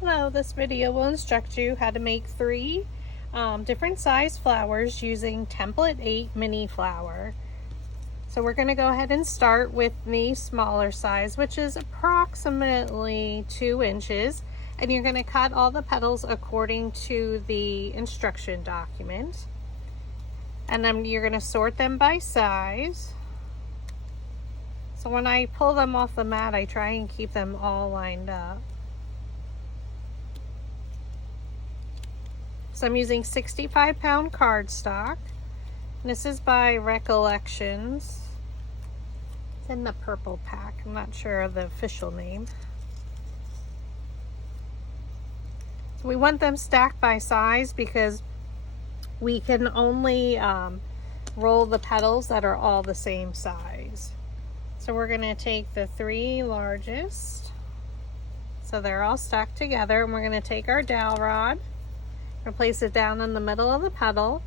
Hello, this video will instruct you how to make three different size flowers using template 8 mini flower. So we're going to go ahead and start with the smaller size, which is approximately 2 inches, and you're going to cut all the petals according to the instruction document, and then you're going to sort them by size. So when I pull them off the mat, I try and keep them all lined up. So I'm using 65-pound cardstock. This is by Recollections. It's in the purple pack. I'm not sure of the official name. So we want them stacked by size because we can only roll the petals that are all the same size. So we're going to take the 3 largest. So they're all stacked together, and we're going to take our dowel rod. We'll place it down in the middle of the petal.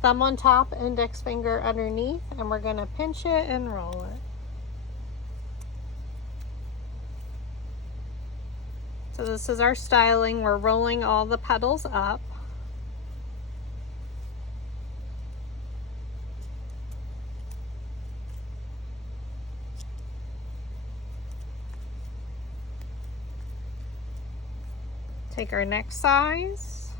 Thumb on top, index finger underneath, and we're going to pinch it and roll it. So this is our styling. We're rolling all the petals up. Take our next size,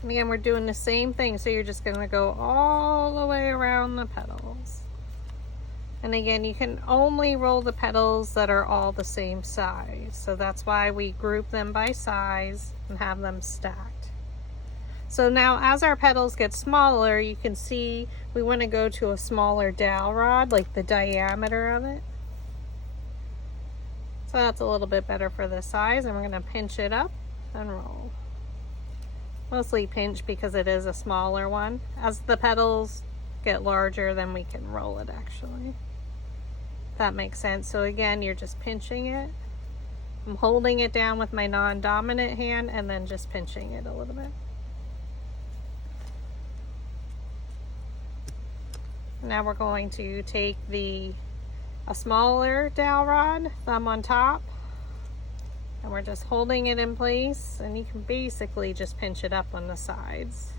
and again we're doing the same thing, so you're just going to go all the way around the petals. And again, you can only roll the petals that are all the same size, so that's why we group them by size and have them stacked. So now as our petals get smaller, you can see we want to go to a smaller dowel rod, like the diameter of it. So that's a little bit better for the size, and we're going to pinch it up and roll. Mostly pinch because it is a smaller one. As the petals get larger, then we can roll it actually. If that makes sense. So again, you're just pinching it. I'm holding it down with my non-dominant hand and then just pinching it a little bit. Now we're going to take a smaller dowel rod, thumb on top, and we're just holding it in place, and you can basically just pinch it up on the sides.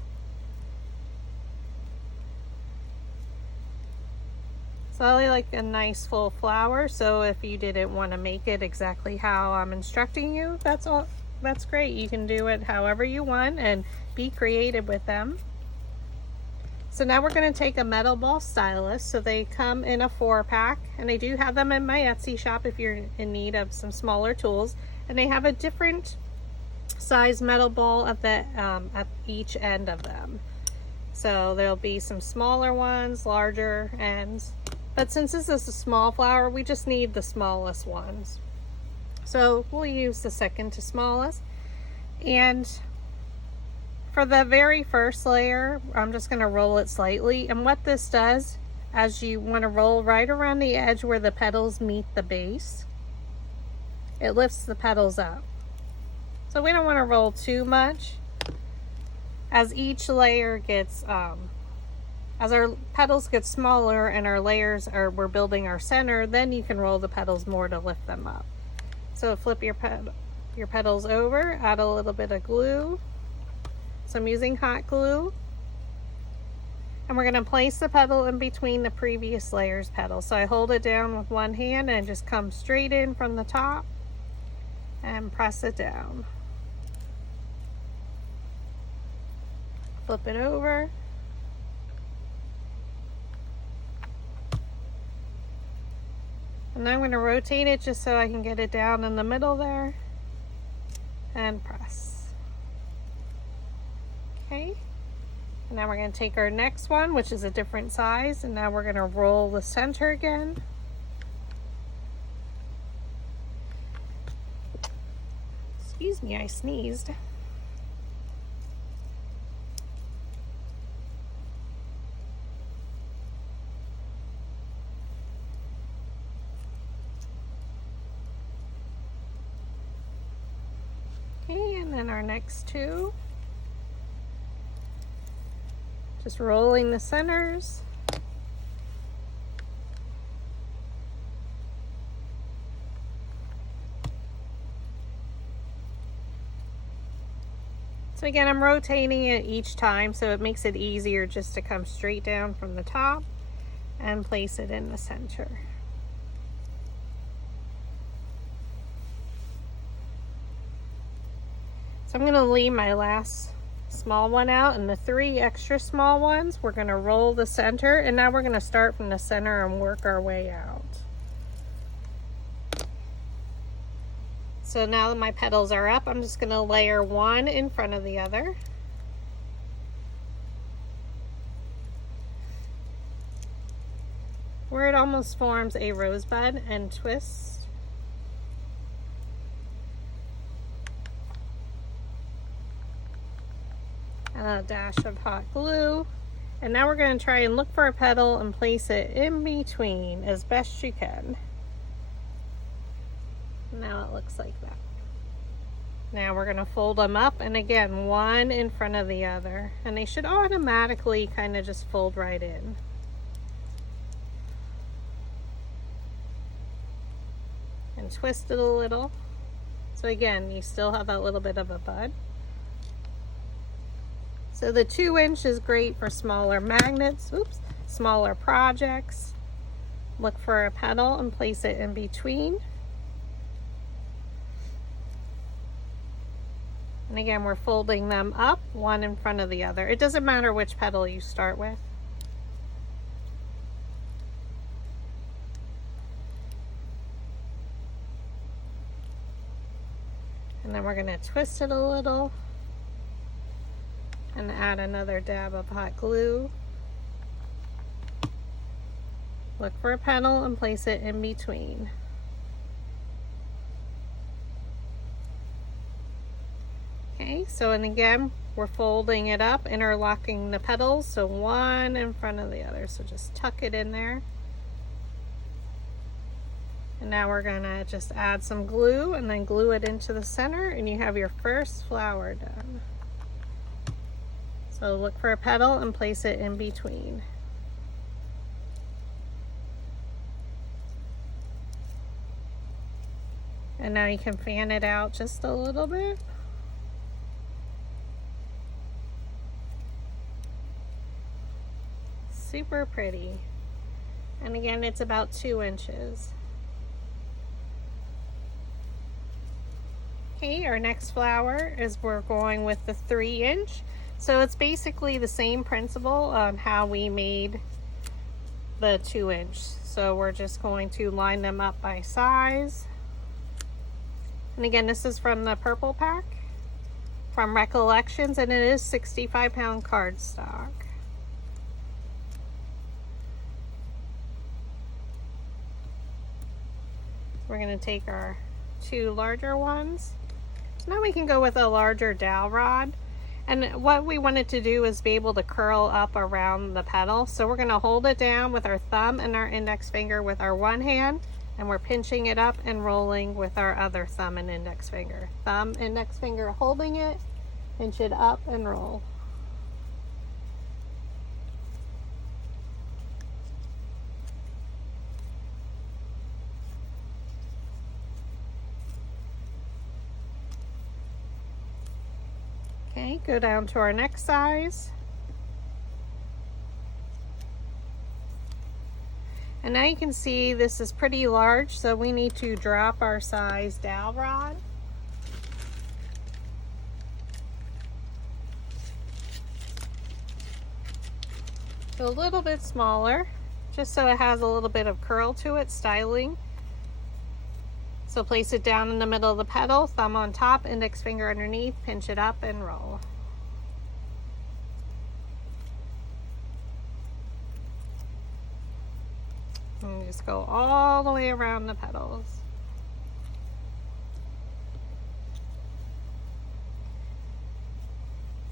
So I like a nice full flower, so if you didn't want to make it exactly how I'm instructing you, that's great. You can do it however you want and be creative with them. So now we're going to take a metal ball stylus. So they come in a 4-pack, and I do have them in my Etsy shop if you're in need of some smaller tools. And they have a different size metal ball at each end of them. So there'll be some smaller ones, larger ends. But since this is a small flower, we just need the smallest ones. So we'll use the second to smallest. And for the very first layer, I'm just going to roll it slightly. And what this does, as you want to roll right around the edge where the petals meet the base, it lifts the petals up. So we don't want to roll too much. As each layer gets, as our petals get smaller and our layers we're building our center, then you can roll the petals more to lift them up. So flip your petals over, add a little bit of glue. So I'm using hot glue, and we're going to place the petal in between the previous layer's petals. So I hold it down with one hand and just come straight in from the top and press it down. Flip it over. And now I'm going to rotate it just so I can get it down in the middle there and press. Okay. And now we're going to take our next one, which is a different size, and now we're going to roll the center again. Excuse me, I sneezed. Okay, and then our next two. Just rolling the centers. So again, I'm rotating it each time so it makes it easier just to come straight down from the top and place it in the center. So I'm going to leave my last small one out, and the 3 extra small ones we're going to roll the center, and now we're going to start from the center and work our way out. So now that my petals are up, I'm just going to layer one in front of the other. Where it almost forms a rosebud, and twist. And a dash of hot glue. And now we're going to try and look for a petal and place it in between as best you can. Now it looks like that. Now we're going to fold them up, and again, one in front of the other, and they should automatically kind of just fold right in. And twist it a little. So again, you still have that little bit of a bud. So the 2-inch is great for smaller magnets, smaller projects. Look for a petal and place it in between. And again, we're folding them up, one in front of the other. It doesn't matter which petal you start with. And then we're going to twist it a little and add another dab of hot glue. Look for a petal and place it in between. Okay, so and again, we're folding it up, interlocking the petals, so one in front of the other. So just tuck it in there. And now we're gonna just add some glue and then glue it into the center, and you have your first flower done. So look for a petal and place it in between. And now you can fan it out just a little bit. Super pretty. And again, it's about 2 inches. Okay, our next flower is we're going with the 3-inch. So it's basically the same principle on how we made the 2-inch. So we're just going to line them up by size. And again, this is from the purple pack from Recollections, and it is 65-pound cardstock. We're going to take our 2 larger ones. So now we can go with a larger dowel rod. And what we wanted to do is be able to curl up around the petal. So we're going to hold it down with our thumb and our index finger with our one hand, and we're pinching it up and rolling with our other thumb and index finger. Thumb, index finger holding it, pinch it up and roll. Okay, go down to our next size. And now you can see this is pretty large, so we need to drop our size dowel rod. So a little bit smaller, just so it has a little bit of curl to it, styling. So place it down in the middle of the petal, thumb on top, index finger underneath, pinch it up and roll. And just go all the way around the petals.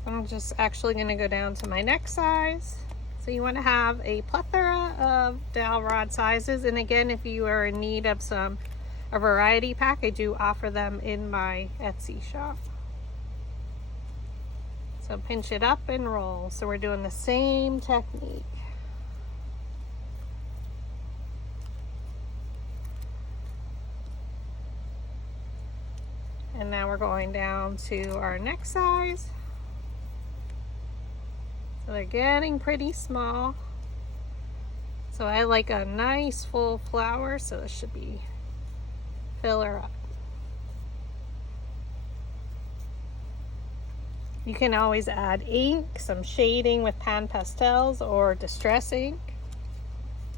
I'm just actually going to go down to my next size. So you want to have a plethora of dowel rod sizes, and again, if you are in need of a variety pack, I do offer them in my Etsy shop. So pinch it up and roll. So we're doing the same technique. And now we're going down to our next size. they're getting pretty small. So I like a nice full flower, so this should be fill her up. You can always add ink, some shading with pan pastels or distress ink.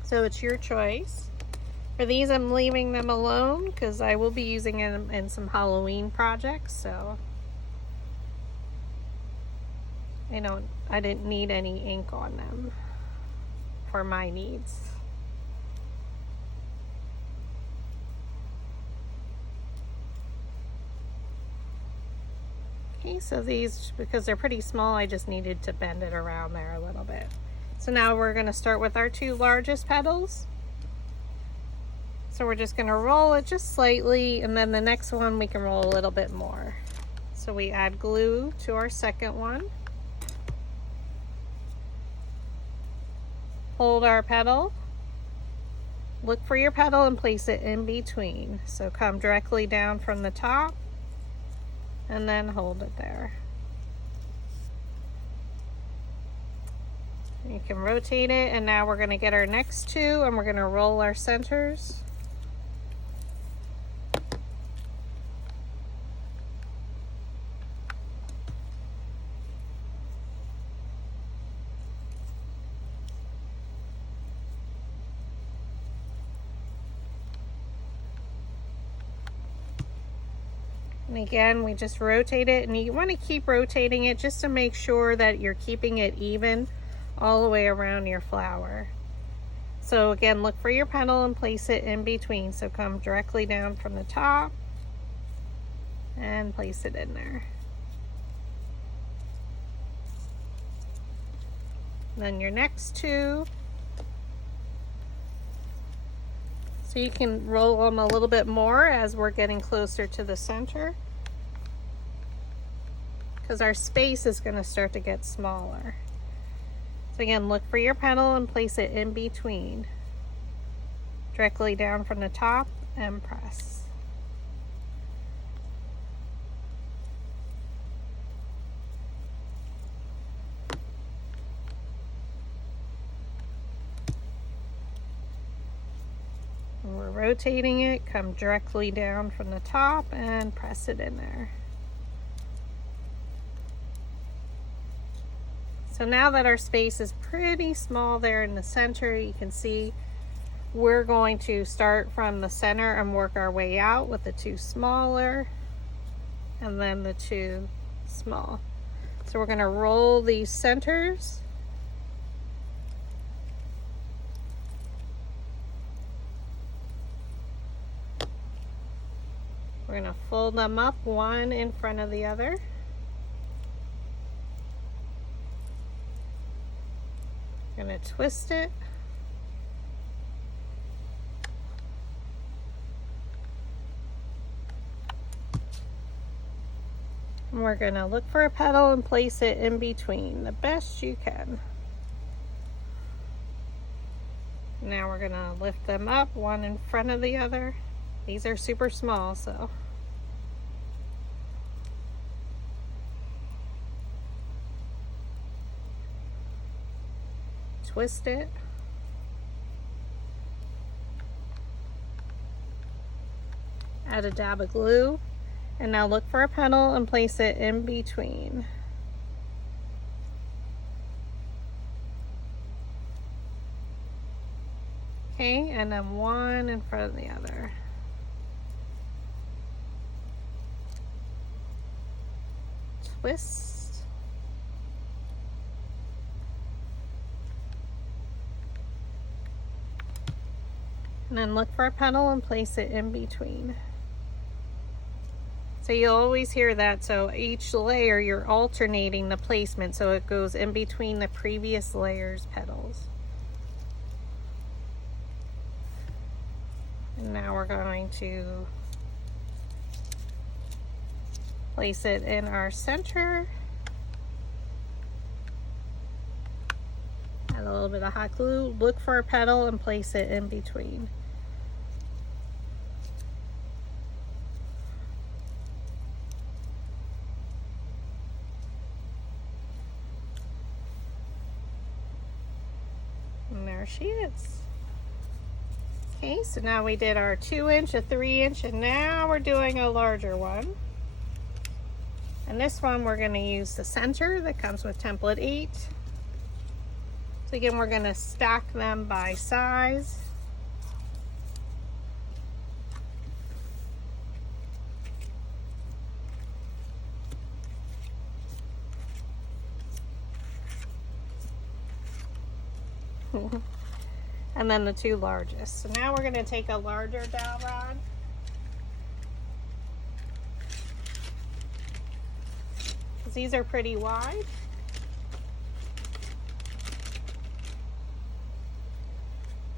So it's your choice. For these, I'm leaving them alone because I will be using them in some Halloween projects, so I didn't need any ink on them for my needs. Okay, so these, because they're pretty small, I just needed to bend it around there a little bit. So now we're going to start with our two largest petals. So we're just going to roll it just slightly, and then the next one we can roll a little bit more. So we add glue to our second one. Hold our petal. Look for your petal and place it in between. So come directly down from the top and then hold it there. You can rotate it, and now we're going to get our next two and we're going to roll our centers. And again, we just rotate it, and you want to keep rotating it just to make sure that you're keeping it even all the way around your flower. So again, look for your petal and place it in between. So come directly down from the top and place it in there. Then your next two. So you can roll them a little bit more as we're getting closer to the center, because our space is going to start to get smaller. So again, look for your petal and place it in between, directly down from the top, and press. And we're rotating it, come directly down from the top and press it in there. So now that our space is pretty small there in the center, you can see we're going to start from the center and work our way out with the two smaller and then the two small. So we're going to roll these centers. We're going to fold them up one in front of the other. Going to twist it. And we're going to look for a petal and place it in between the best you can. Now we're going to lift them up one in front of the other. These are super small, so twist it. Add a dab of glue, and now look for a petal and place it in between. Okay, and then one in front of the other. Twist. And then look for a petal and place it in between. So you'll always hear that. So each layer you're alternating the placement so it goes in between the previous layer's petals. And now we're going to place it in our center. Add a little bit of hot glue. Look for a petal and place it in between. she is. Okay, so now we did our 2-inch, a 3-inch, and now we're doing a larger one. And this one we're going to use the center that comes with template 8. So again, we're going to stack them by size. And then the 2 largest. So now we're going to take a larger dowel rod. Because these are pretty wide.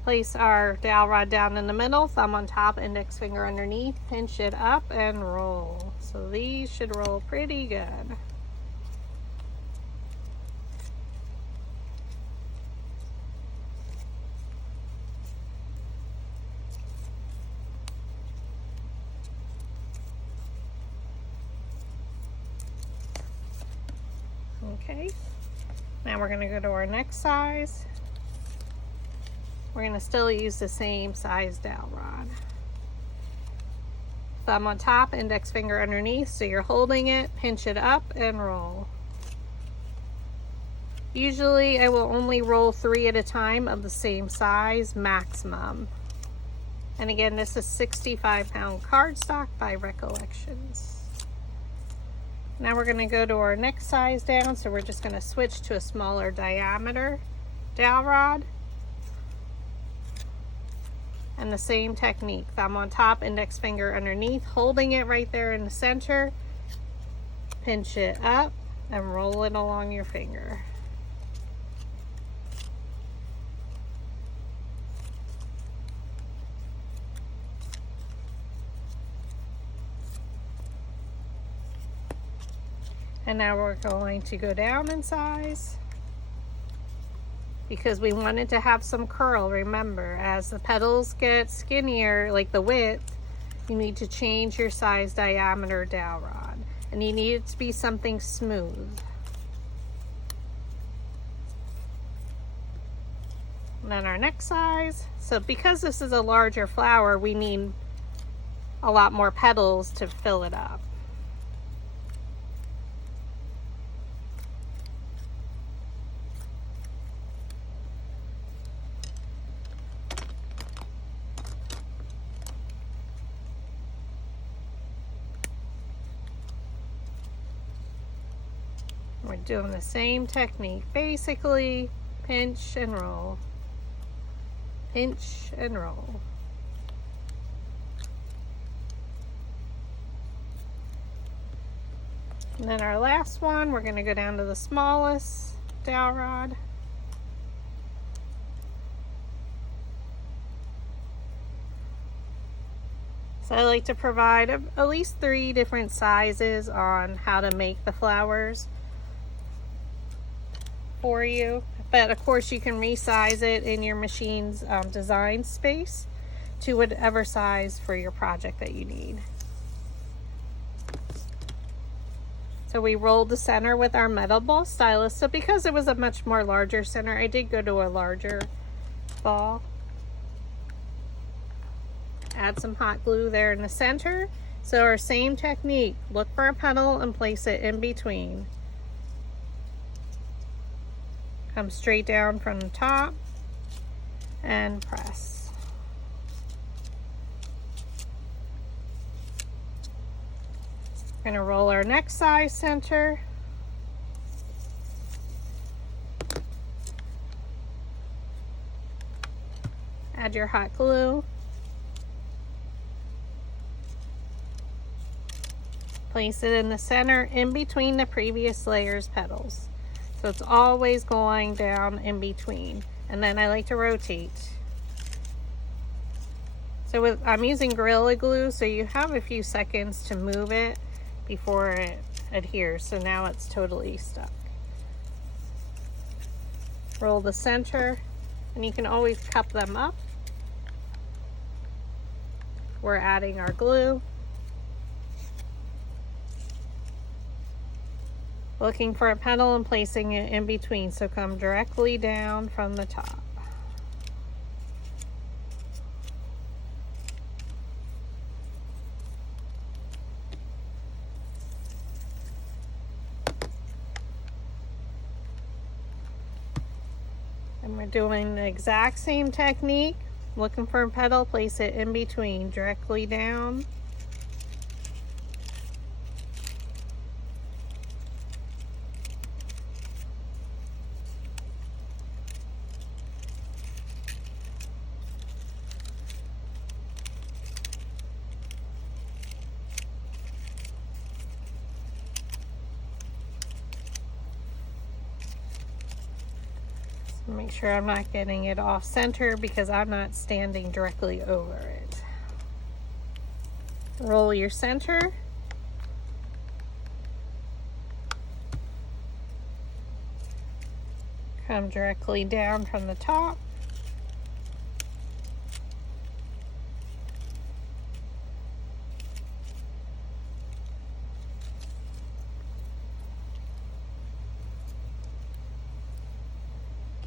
Place our dowel rod down in the middle, thumb on top, index finger underneath, pinch it up and roll. So these should roll pretty good. Okay, now we're going to go to our next size. We're going to still use the same size dowel rod. Thumb on top, index finger underneath, so you're holding it, pinch it up and roll. Usually I will only roll 3 at a time of the same size maximum. And again, this is 65-pound cardstock by Recollections. Now we're going to go to our next size down, so we're just going to switch to a smaller diameter dowel rod. And the same technique, thumb on top, index finger underneath, holding it right there in the center, pinch it up and roll it along your finger. And now we're going to go down in size because we wanted to have some curl. Remember, as the petals get skinnier, like the width, you need to change your size diameter dowel rod. And you need it to be something smooth. And then our next size. So because this is a larger flower, we need a lot more petals to fill it up. We're doing the same technique, basically pinch and roll, pinch and roll. And then our last one, we're going to go down to the smallest dowel rod. So I like to provide at least 3 different sizes on how to make the flowers for you, but of course you can resize it in your machine's design space to whatever size for your project that you need. So we rolled the center with our metal ball stylus. So because it was a much more larger center, I did go to a larger ball. Add some hot glue there in the center. So our same technique, look for a petal and place it in between. Come straight down from the top and press. We're going to roll our next size center. Add your hot glue. Place it in the center in between the previous layer's petals. So it's always going down in between. And then I like to rotate. So I'm using Gorilla Glue, so you have a few seconds to move it before it adheres. So now it's totally stuck. Roll the center, and you can always cup them up. We're adding our glue. Looking for a petal and placing it in between, so come directly down from the top. We're doing the exact same technique. Looking for a petal, place it in between, directly down. Make sure I'm not getting it off center because I'm not standing directly over it. Roll your center. Come directly down from the top.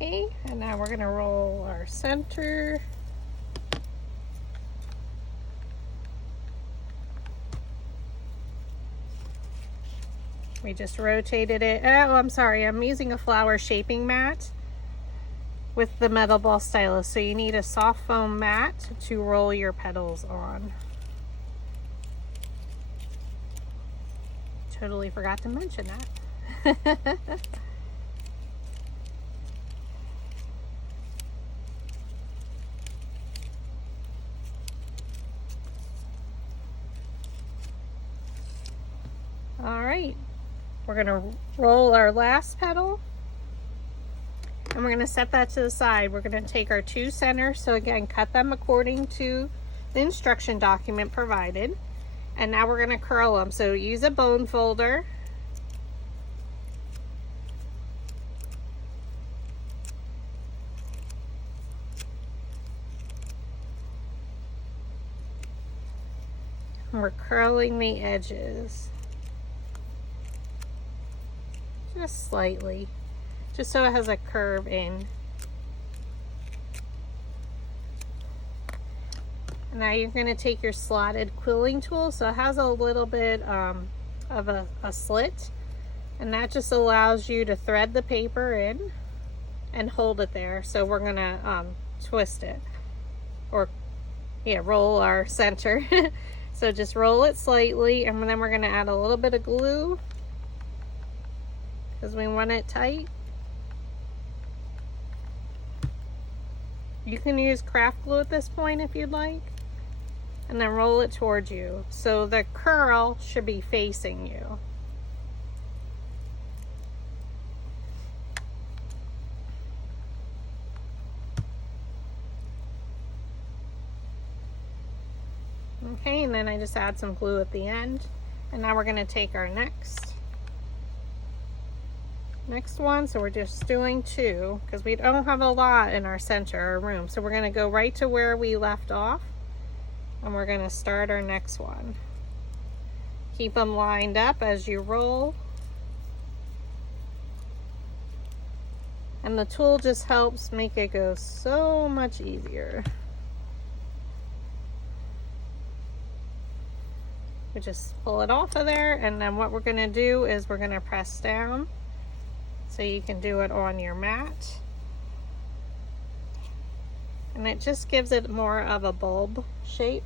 Okay, and now we're going to roll our center. We just rotated it. Oh, I'm sorry, I'm using a flower shaping mat with the metal ball stylus. So you need a soft foam mat to roll your petals on. Totally forgot to mention that. All right, we're gonna roll our last petal and we're gonna set that to the side. We're gonna take our two centers, so again, cut them according to the instruction document provided. And now we're gonna curl them. So use a bone folder. And we're curling the edges. Just slightly, just so it has a curve in. Now you're going to take your slotted quilling tool, so it has a little bit of a slit, and that just allows you to thread the paper in and hold it there. So we're going to twist it, or yeah, roll our center. So just roll it slightly, and then we're going to add a little bit of glue because we want it tight. You can use craft glue at this point if you'd like, and then roll it towards you. So the curl should be facing you. Okay, and then I just add some glue at the end. And now we're going to take our next one. So we're just doing two because we don't have a lot in our center, our room. So we're going to go right to where we left off, and we're going to start our next one. Keep them lined up as you roll. And the tool just helps make it go so much easier. We just pull it off of there, and then what we're going to do is we're going to press down so you can do it on your mat. And it just gives it more of a bulb shape.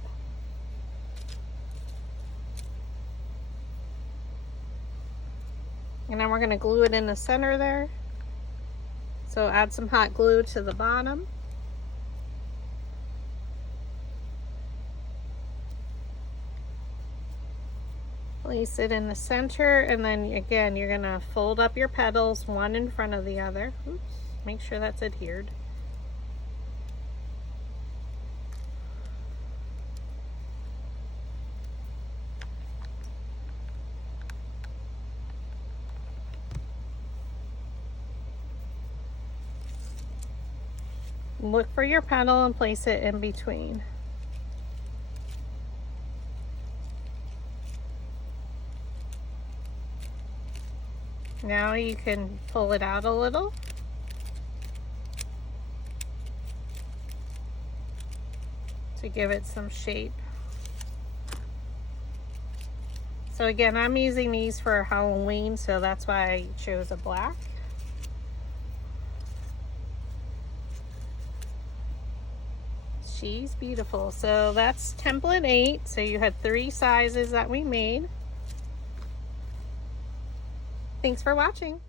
And then we're going to glue it in the center there. So add some hot glue to the bottom. Place it in the center, and then again you're going to fold up your petals one in front of the other. Oops, make sure that's adhered. Look for your petal and place it in between. Now you can pull it out a little. To give it some shape. So again, I'm using these for Halloween, so that's why I chose a black. She's beautiful. So that's template 8. So you had 3 sizes that we made. Thanks for watching.